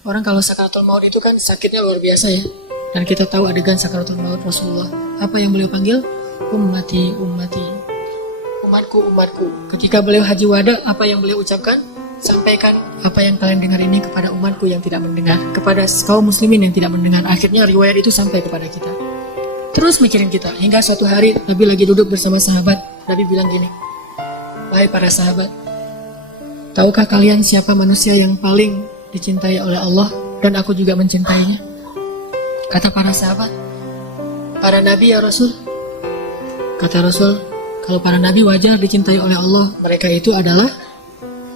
Orang kalau sakaratul maut itu kan sakitnya luar biasa ya. Dan kita tahu adegan sakaratul maut Rasulullah. Apa yang beliau panggil? Ummati, ummati. Umatku, umatku. Ketika beliau haji wada, apa yang beliau ucapkan? Sampaikan apa yang kalian dengar ini kepada umatku yang tidak mendengar, kepada kaum muslimin yang tidak mendengar. Akhirnya riwayat itu sampai kepada kita. Terus mikirin kita, hingga suatu hari Nabi lagi duduk bersama sahabat. Nabi bilang gini, wahai para sahabat, tahukah kalian siapa manusia yang paling dicintai oleh Allah dan aku juga mencintainya? Kata para sahabat, para nabi ya Rasul. Kata Rasul, kalau para nabi wajar dicintai oleh Allah, mereka itu adalah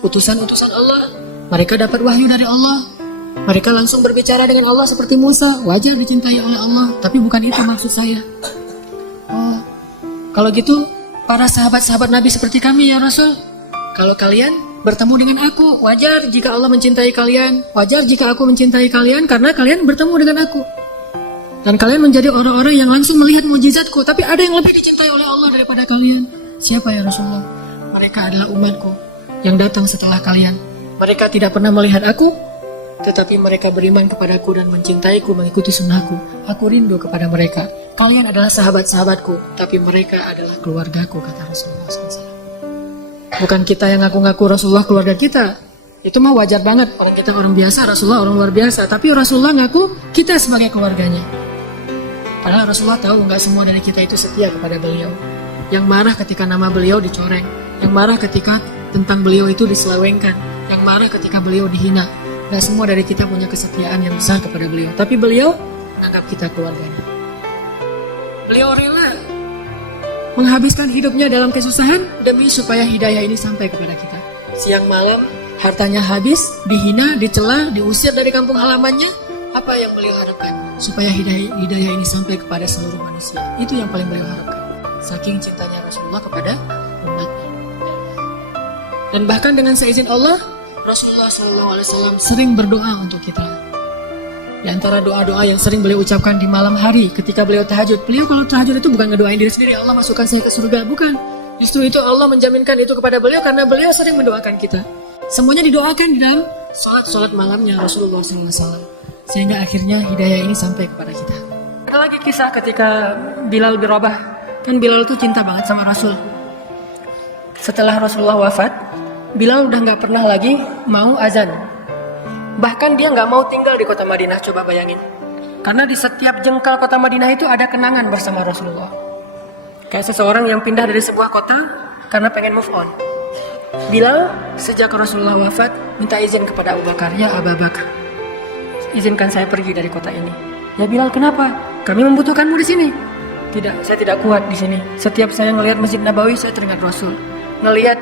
utusan-utusan Allah. Mereka dapat wahyu dari Allah. Mereka langsung berbicara dengan Allah seperti Musa. Wajar dicintai oleh Allah. Tapi bukan itu maksud saya. Oh, kalau gitu para sahabat-sahabat Nabi seperti kami ya Rasul. Kalau kalian bertemu dengan aku, wajar jika Allah mencintai kalian. Wajar jika aku mencintai kalian karena kalian bertemu dengan aku. Dan kalian menjadi orang-orang yang langsung melihat mujizatku. Tapi ada yang lebih dicintai oleh Allah daripada kalian. Siapa ya Rasulullah? Mereka adalah umatku yang datang setelah kalian. Mereka tidak pernah melihat aku, tetapi mereka beriman kepadaku dan mencintaiku, mengikuti sunnahku. Aku rindu kepada mereka. Kalian adalah sahabat-sahabatku, tapi mereka adalah keluargaku, kata Rasulullah SAW. Bukan kita yang ngaku-ngaku Rasulullah keluarga kita. Itu mah wajar banget. Orang kita orang biasa, Rasulullah orang luar biasa. Tapi Rasulullah ngaku kita sebagai keluarganya. Padahal Rasulullah tahu nggak semua dari kita itu setia kepada beliau. Yang marah ketika nama beliau dicoreng. Yang marah ketika tentang beliau itu diselewengkan. Yang marah ketika beliau dihina. Gak semua dari kita punya kesetiaan yang besar kepada beliau. Tapi beliau anggap kita keluarganya. Beliau rela menghabiskan hidupnya dalam kesusahan demi supaya hidayah ini sampai kepada kita. Siang malam hartanya habis, dihina, dicela, diusir dari kampung halamannya. Apa yang beliau harapkan? Supaya hidayah ini sampai kepada seluruh manusia. Itu yang paling beliau harapkan. Saking cintanya Rasulullah kepada umatnya. Dan bahkan dengan seizin Allah, Rasulullah SAW sering berdoa untuk kita. Di antara doa-doa yang sering beliau ucapkan di malam hari ketika beliau tahajud. Beliau kalau tahajud itu bukan ngedoain diri sendiri, Allah masukkan saya ke surga. Bukan. Justru itu Allah menjaminkan itu kepada beliau karena beliau sering mendoakan kita. Semuanya didoakan di dalam sholat malamnya Rasulullah SAW. Sehingga akhirnya hidayah ini sampai kepada kita. Ada lagi kisah ketika Bilal bin Rabah. Kan Bilal itu cinta banget sama Rasul. Setelah Rasulullah wafat, Bilal udah gak pernah lagi mau azan. Bahkan dia gak mau tinggal di kota Madinah, coba bayangin. Karena di setiap jengkal kota Madinah itu ada kenangan bersama Rasulullah. Kayak seseorang yang pindah dari sebuah kota karena pengen move on. Bilal sejak Rasulullah wafat minta izin kepada Abu Bakar, ya Abu Bakar, izinkan saya pergi dari kota ini. Ya Bilal, kenapa? Kami membutuhkanmu di sini. Tidak, saya tidak kuat di sini. Setiap saya ngelihat Masjid Nabawi, saya teringat Rasul. Ngelihat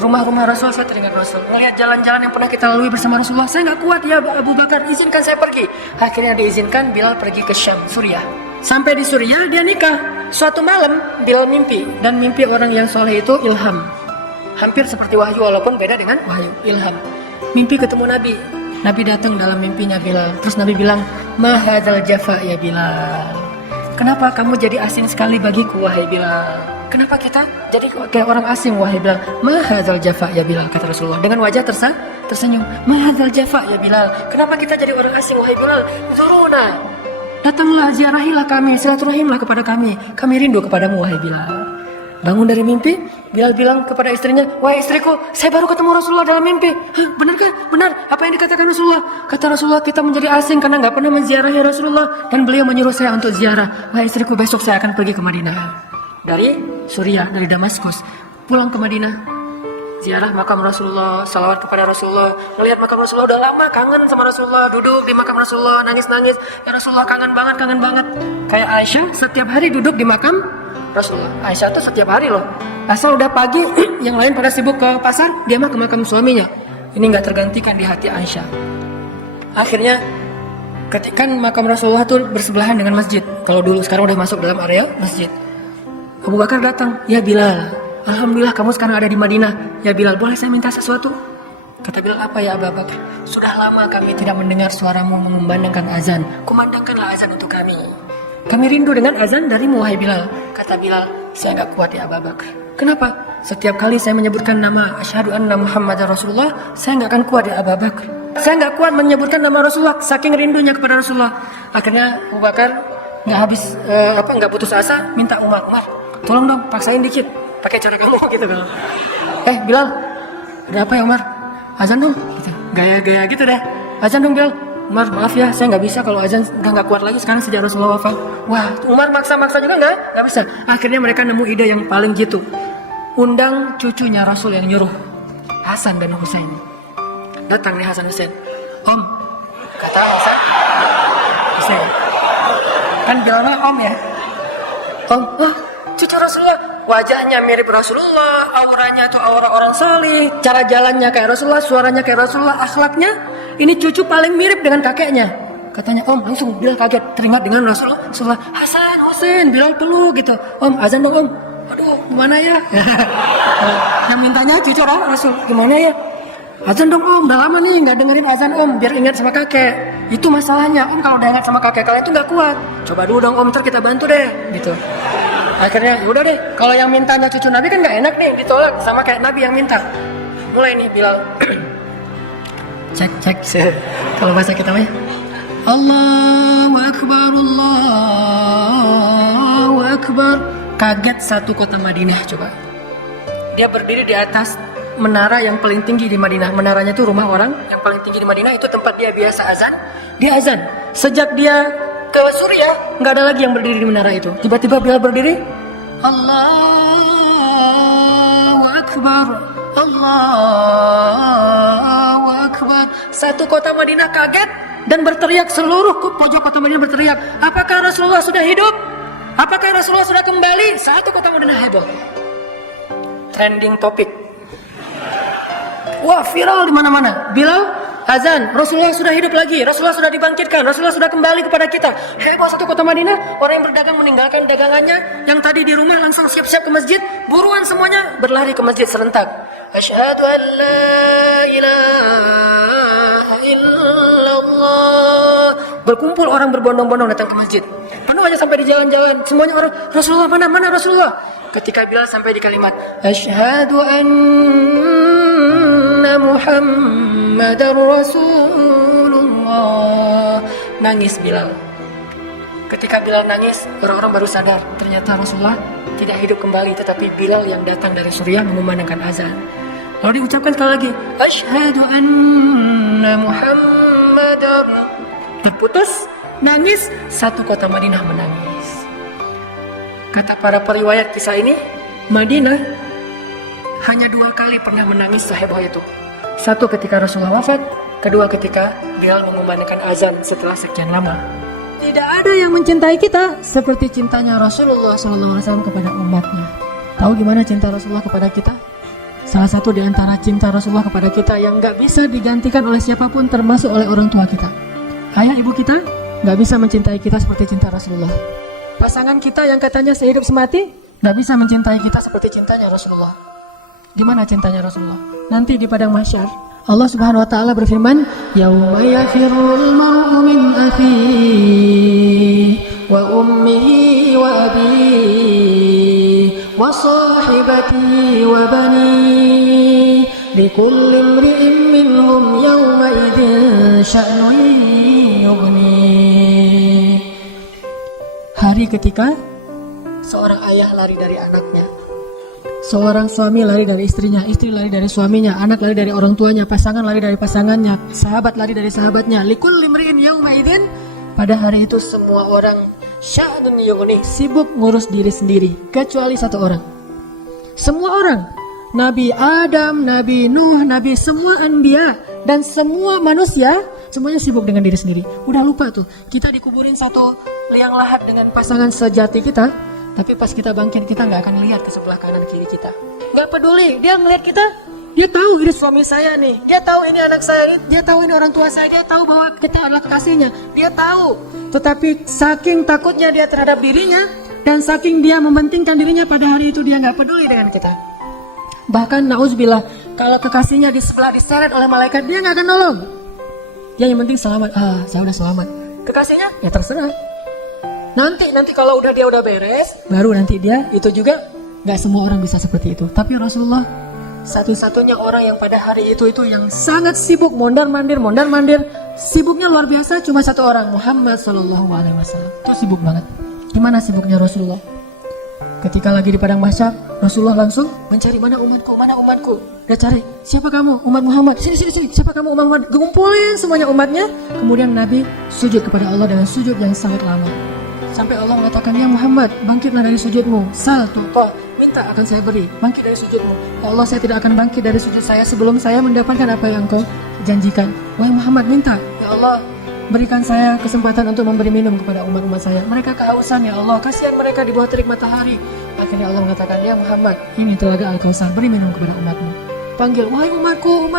rumah-rumah Rasul, saya teringat Rasul. Ngelihat jalan-jalan yang pernah kita lalui bersama Rasulullah, saya nggak kuat ya Abu Bakar, izinkan saya pergi. Akhirnya diizinkan, Bilal pergi ke Syam, Suriah. Sampai di Suriah, dia nikah. Suatu malam, Bilal mimpi. Dan mimpi orang yang soleh itu ilham. Hampir seperti wahyu, walaupun beda dengan wahyu, ilham. Mimpi ketemu Nabi. Nabi datang dalam mimpinya Bilal. Terus Nabi bilang, ma hadzal jafa ya Bilal. Kenapa kamu jadi asing sekali bagiku, wahai Bilal? Kenapa kita jadi kayak orang asing, wahai Bilal? Ma hadzal jafa ya Bilal, kata Rasulullah dengan wajah tersenyum. Ma hadzal jafa ya Bilal. Kenapa kita jadi orang asing, wahai Bilal? Zuruna. Datanglah, ziarahilah kami, silaturahimlah kepada kami. Kami rindu kepadamu, wahai Bilal. Bangun dari mimpi, Bilal bilang kepada istrinya, wahai istriku, saya baru ketemu Rasulullah dalam mimpi. Hah, benarkah? Benar, apa yang dikatakan Rasulullah? Kata Rasulullah, kita menjadi asing karena gak pernah menziarahi Rasulullah. Dan beliau menyuruh saya untuk ziarah. Wahai istriku, besok saya akan pergi ke Madinah. Dari Suriah, dari Damaskus, pulang ke Madinah. Ziarah makam Rasulullah, salawat kepada Rasulullah. Melihat makam Rasulullah, udah lama kangen sama Rasulullah. Duduk di makam Rasulullah, nangis-nangis. Ya Rasulullah, kangen banget. Kayak Aisyah, setiap hari duduk di makam Rasulullah. Aisyah tuh setiap hari loh. Asal udah pagi, yang lain pada sibuk ke pasar, dia mah ke makam suaminya. Ini gak tergantikan di hati Aisyah. Akhirnya, ketika makam Rasulullah tuh bersebelahan dengan masjid. Kalau dulu, sekarang udah masuk dalam area masjid. Abu Bakar datang, ya Bilal, alhamdulillah kamu sekarang ada di Madinah. Ya Bilal, boleh saya minta sesuatu? Kata Bilal, apa ya Abu Bakar? Sudah lama kami tidak mendengar suaramu mengumandangkan azan. Kumandangkanlah azan untuk kami. Kami rindu dengan azan darimu, wahai Bilal. Kata Bilal, saya gak kuat ya Abu Bakar. Kenapa? Setiap kali saya menyebutkan nama asyhadu anna Muhammadar Rasulullah, saya gak akan kuat ya Abu Bakar. Saya nggak kuat menyebutkan nama Rasulullah, saking rindunya kepada Rasulullah. Akhirnya Abu Bakar nggak putus asa, minta Umar, tolong dong paksain dikit, pakai cara kamu gitu kan. Bilal, ada apa ya Umar? Azan dong, gitu. Gaya-gaya gitu deh. Azan dong Bilal. Umar, maaf ya, saya nggak bisa kalau azan nggak kuat lagi sekarang sejak Rasulullah wafat. Wah, Umar maksa-maksa juga nggak bisa. Akhirnya mereka nemu ide yang paling jitu. Undang cucunya Rasul yang nyuruh, Hasan dan Husain. Datang nih Hasan Husain. Om, kata Hasan Husain. Kan bilangnya Om ya. Om, cucu Rasulullah. Wajahnya mirip Rasulullah, auranya tuh aura orang salih, cara jalannya kayak Rasulullah, suaranya kayak Rasulullah, akhlaknya. Ini cucu paling mirip dengan kakeknya. Katanya Om, langsung Bilal kaget teringat dengan Rasulullah. Hasan, Husain, Bilal peluk gitu. Om, azan dong Om. Aduh, gimana ya? Yang mintanya cucu Rasul, gimana ya? Azan dong Om, udah lama nih nggak dengerin azan Om, biar ingat sama kakek. Itu masalahnya Om, kalau udah ingat sama kakek kalian itu nggak kuat. Coba dulu dong Om, ntar kita bantu deh, gitu. Akhirnya udah deh, kalau yang mintanya cucu Nabi kan nggak enak nih, ditolak sama kayak Nabi yang minta. Mulai nih Bilal. Cek kalau bahasa kita mah Allahu Akbar, Allahu Akbar. Kaget satu kota Madinah. Coba dia berdiri di atas menara yang paling tinggi di Madinah. Menaranya itu rumah orang yang paling tinggi di Madinah, itu tempat dia biasa azan. Dia azan sejak dia ke Suriah, nggak ada lagi yang berdiri di menara itu. Tiba-tiba Bilal berdiri, Allahu Akbar, Allahu Akbar. Satu kota Madinah kaget dan berteriak, seluruh pojok kota Madinah berteriak, apakah Rasulullah sudah hidup? Apakah Rasulullah sudah kembali? Satu kota Madinah heboh. Trending topik. Wah, viral di mana-mana. Bilal azan, Rasulullah sudah hidup lagi, Rasulullah sudah dibangkitkan, Rasulullah sudah kembali kepada kita. Heboh satu kota Madinah. Orang yang berdagang meninggalkan dagangannya, yang tadi di rumah langsung siap-siap ke masjid. Buruan semuanya berlari ke masjid serentak. Asyhadu an la ilaha illallah. Berkumpul orang berbondong-bondong datang ke masjid. Penuh aja sampai di jalan-jalan. Semuanya orang, Rasulullah mana Rasulullah? Ketika Bilal sampai di kalimat Asyhadu anna Muhammadar Rasulullah, nangis Bilal. Ketika Bilal nangis, orang-orang baru sadar ternyata Rasulullah tidak hidup kembali, tetapi Bilal yang datang dari Suriah mengumandangkan azan. Lalu diucapkan sekali lagi Asyhadu anna Muhammadar. Terputus, nangis, satu kota Madinah menangis. Kata para periwayat kisah ini, Madinah hanya 2 kali pernah menangis seheboh itu. Satu ketika Rasulullah wafat, kedua ketika Bilal mengumandangkan azan setelah sekian lama. Tidak ada yang mencintai kita seperti cintanya Rasulullah SAW kepada umatnya. Tahu gimana cinta Rasulullah kepada kita? Salah satu di antara cinta Rasulullah kepada kita yang gak bisa digantikan oleh siapapun, termasuk oleh orang tua kita. Ayah ibu kita gak bisa mencintai kita seperti cinta Rasulullah. Pasangan kita yang katanya sehidup semati gak bisa mencintai kita seperti cintanya Rasulullah. Di mana cintanya Rasulullah? Nanti di padang mahsyar Allah Subhanahu wa taala berfirman, "Yauma yafirrul mar'u min akhihi wa ummihi wa abihi wa sahibatihi wa banihi likulli imri'in minhum yawma idzin sya'nun yughni." Hari ketika seorang ayah lari dari anaknya, seorang suami lari dari istrinya, istri lari dari suaminya, anak lari dari orang tuanya, pasangan lari dari pasangannya, sahabat lari dari sahabatnya. Likulli imri'in yawma idzin, pada hari itu semua orang sya'nun yughni, sibuk ngurus diri sendiri, kecuali satu orang. Semua orang, Nabi Adam, Nabi Nuh, Nabi semua anbiya dan semua manusia, semuanya sibuk dengan diri sendiri. Udah lupa tuh, kita dikuburin satu liang lahat dengan pasangan sejati kita, tapi pas kita bangkit kita nggak akan lihat ke sebelah kanan kiri kita. Nggak peduli, dia ngelihat kita, dia tahu ini suami saya nih, dia tahu ini anak saya, dia tahu ini orang tua saya, dia tahu bahwa kita adalah kekasihnya, dia tahu. Tetapi saking takutnya dia terhadap dirinya dan saking dia mementingkan dirinya, pada hari itu dia nggak peduli dengan kita. Bahkan nauzubillah, kalau kekasihnya di sebelah diseret oleh malaikat, dia nggak akan nolong. Dia yang penting selamat, saya udah selamat. Kekasihnya ya terserah. Nanti kalau dia udah beres, baru nanti dia, itu juga nggak semua orang bisa seperti itu. Tapi Rasulullah satu-satunya orang yang pada hari itu yang sangat sibuk mondar-mandir, sibuknya luar biasa, cuma satu orang, Muhammad SAW. Itu sibuk banget. Gimana sibuknya Rasulullah? Ketika lagi di padang mahsyar, Rasulullah langsung mencari mana umatku. Dia cari, siapa kamu? Umat Muhammad. Sini. Siapa kamu? Umat Muhammad. Kumpulin semuanya umatnya. Kemudian Nabi sujud kepada Allah dengan sujud yang sangat lama. Sampai Allah mengatakan, ya Muhammad, bangkitlah dari sujudmu. Sal, tuqah, minta akan saya beri. Bangkit dari sujudmu. Ya Allah, saya tidak akan bangkit dari sujud saya sebelum saya mendapatkan apa yang engkau janjikan. Wahai Muhammad, minta. Ya Allah, berikan saya kesempatan untuk memberi minum kepada umat-umat saya. Mereka kehausan, ya Allah. Kasihan mereka di bawah terik matahari. Akhirnya Allah mengatakan, ya Muhammad, ini telaga Al-Kausar, beri minum kepada umatmu. Panggil, wahai umatku.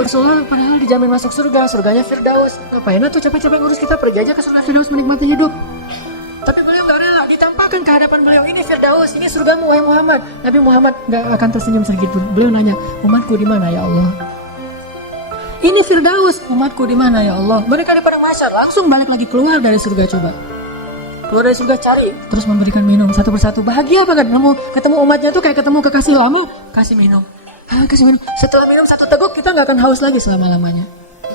Rasulullah padahal dijamin masuk surga, surganya Firdaus. Ngapain tuh capek-capek ngurus kita, pergi aja ke surga Firdaus menikmati hidup. Tapi beliau gak rela, ditampakkan ke hadapan beliau, ini Firdaus, ini surgamu wahai Muhammad. Nabi Muhammad gak akan tersenyum sedikit pun. Beliau nanya, umatku di mana ya Allah? Ini Firdaus, umatku di mana ya Allah? Mereka di padang mahsyar, langsung balik lagi keluar dari surga. Coba keluar dari surga, cari, terus memberikan minum satu persatu. Bahagia banget ketemu umatnya tuh kayak ketemu kekasih lama. Kasih minum, kasih minum. Setelah minum satu teguk, kita gak akan haus lagi selama-lamanya.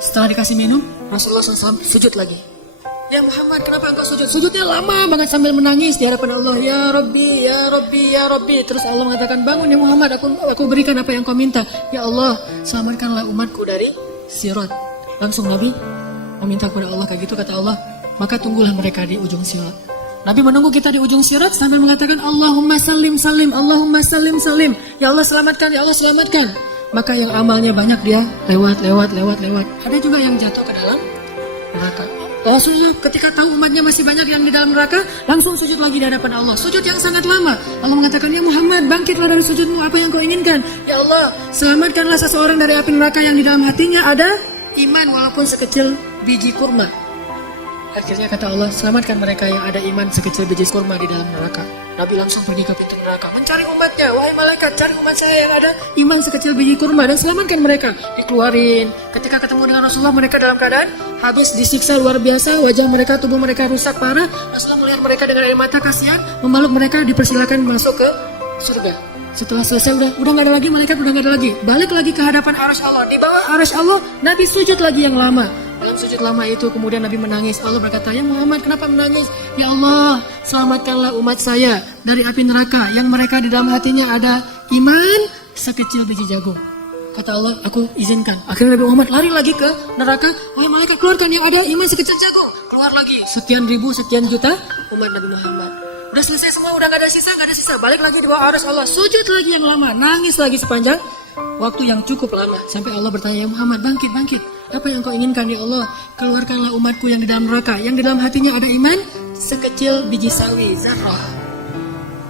Setelah dikasih minum, Rasulullah SAW sujud lagi. Ya Muhammad, kenapa engkau sujud? Sujudnya lama banget sambil menangis di hadapan Allah. Ya Rabbi, ya Rabbi, ya Rabbi. Terus Allah mengatakan, bangun ya Muhammad, aku berikan apa yang kau minta. Ya Allah, selamatkanlah umatku dari Sirat. Langsung Nabi meminta kepada Allah kayak gitu, kata Allah, maka tunggulah mereka di ujung Sirat. Nabi menunggu kita di ujung Sirat sambil mengatakan, Allahumma salim, Allahumma salim. Ya Allah selamatkan, ya Allah selamatkan. Maka yang amalnya banyak dia lewat. Ada juga yang jatuh ke dalam neraka. Rasulullah ketika tahu umatnya masih banyak yang di dalam neraka, langsung sujud lagi di hadapan Allah. Sujud yang sangat lama. Allah mengatakan, ya Muhammad, bangkitlah dari sujudmu, apa yang kau inginkan? Ya Allah, selamatkanlah seseorang dari api neraka yang di dalam hatinya ada iman walaupun sekecil biji kurma. Akhirnya kata Allah, selamatkan mereka yang ada iman sekecil biji kurma di dalam neraka. Nabi langsung pergi ke pintu neraka, mencari umatnya. Wahai malaikat, cari umat saya yang ada iman sekecil biji kurma dan selamatkan mereka. Dikeluarin. Ketika ketemu dengan Rasulullah, mereka dalam keadaan habis disiksa luar biasa, wajah mereka, tubuh mereka rusak parah. Rasulullah melihat mereka dengan air mata kasihan, memeluk mereka, dipersilakan masuk ke surga. Setelah selesai udah nggak ada lagi malaikat, udah nggak ada lagi. Balik lagi ke hadapan arasy Allah. Di bawah arasy Allah, Nabi sujud lagi yang lama. Dalam sujud lama itu kemudian Nabi menangis. Allah berkata, ya Muhammad, kenapa menangis? Ya Allah, selamatkanlah umat saya dari api neraka yang mereka di dalam hatinya ada iman sekecil biji jagung. Kata Allah, aku izinkan. Akhirnya Nabi Muhammad lari lagi ke neraka. Wahai malaikat, keluarkan yang ada iman sekecil jagung. Keluar lagi sekian ribu, sekian juta umat Nabi Muhammad. Udah selesai semua, udah gak ada sisa. Balik lagi di bawah arasy Allah, sujud lagi yang lama, nangis lagi sepanjang waktu yang cukup lama. Sampai Allah bertanya, ya Muhammad, bangkit. Apa yang kau inginkan ya Allah? Keluarkanlah umatku yang di dalam neraka, yang di dalam hatinya ada iman sekecil biji sawi, zarrah.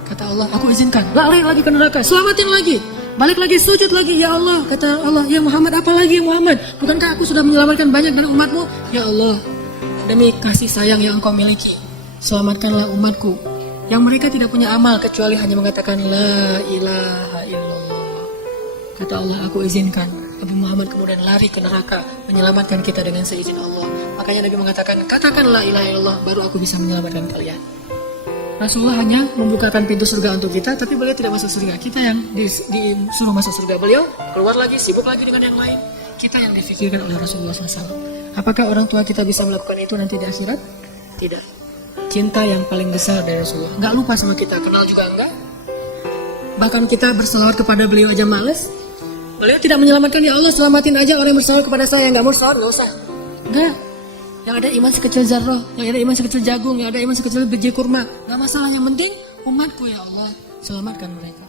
Kata Allah, aku izinkan. Lari lagi ke neraka, selamatin lagi. Balik lagi, sujud lagi, ya Allah. Kata Allah, ya Muhammad, apa lagi ya Muhammad? Bukankah aku sudah menyelamatkan banyak dari umatmu? Ya Allah, demi kasih sayang yang engkau miliki, selamatkanlah umatku yang mereka tidak punya amal kecuali hanya mengatakan la ilaha illallah. Kata Allah, aku izinkan. Nabi Muhammad kemudian lari ke neraka, menyelamatkan kita dengan seizin Allah. Makanya Nabi mengatakan, katakan la ilaha illallah, baru aku bisa menyelamatkan kalian. Rasulullah hanya membukakan pintu surga untuk kita, tapi beliau tidak masuk surga. Kita yang disuruh masuk surga, beliau keluar lagi, sibuk lagi dengan yang lain. Kita yang difikirkan oleh Rasulullah SAW. Apakah orang tua kita bisa melakukan itu nanti di akhirat? Tidak. Cinta yang paling besar dari Rasulullah, nggak lupa sama kita, kenal juga enggak. Bahkan kita berselawat kepada beliau aja males. Beliau tidak menyelamatkan, ya Allah selamatin aja orang yang berselawat kepada saya, yang nggak mau selawat nggak usah. Enggak. Yang ada iman sekecil zarrah, yang ada iman sekecil jagung, yang ada iman sekecil biji kurma, nggak masalah. Yang penting umatku ya Allah, selamatkan mereka.